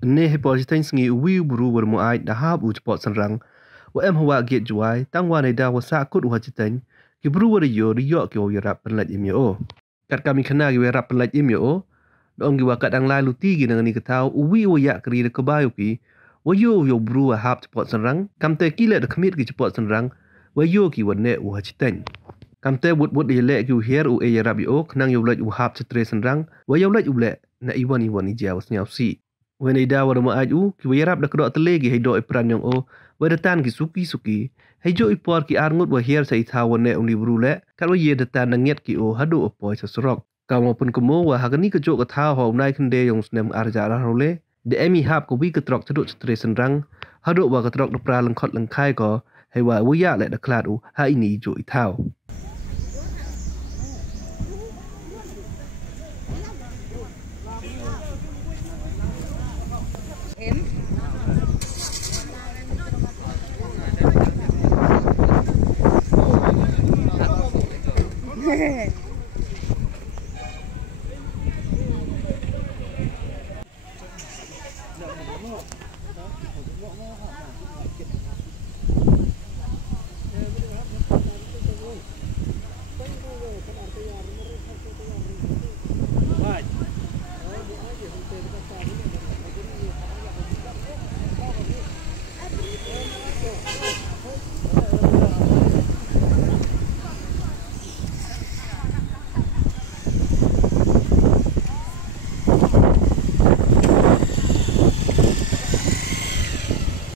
Ini hepojitan sengi uwi buru bermuaid dah haap Chapoh synrang. Wa Wahgate Jowai tang wa nei dah wa sakut wajitan. Ki buru yo ki Wyrta penlat imyo. Kat kami kena ki Wyrta penlat imyo. Dong ki wakat ang lalu ti gi nang ni ketau uwi wa yak kri de kebayu ki. Wa yo buru wa haap Chapoh synrang. Kam te ki le de kemit ki Chapoh synrang. Wa yo ki wa ne wajitan. Kam te wut ye le ki hier u e Wyrta yo kenang yo laj u haap cetre synrang. Wa yo laj u le na iwan i jawas nyau si. When I daw ada muaid ki Wyrta dak dok telegi hai do ipran yang Wyrta ki suki hai jo ipor ki arngut wa hier sai thawan ne uni brule kan wa ye datan nanget ki hado opoi sasrok ka maupun kemo wa hagani ke jo ka tha ho nai khende yang snem arja role de emi hap ko wi ke trok chaduk chtre synrang hado wa ka trok dopra lengkhot lengkhai ko hai wa ya le dak klat ha ini jo I thau Hehehe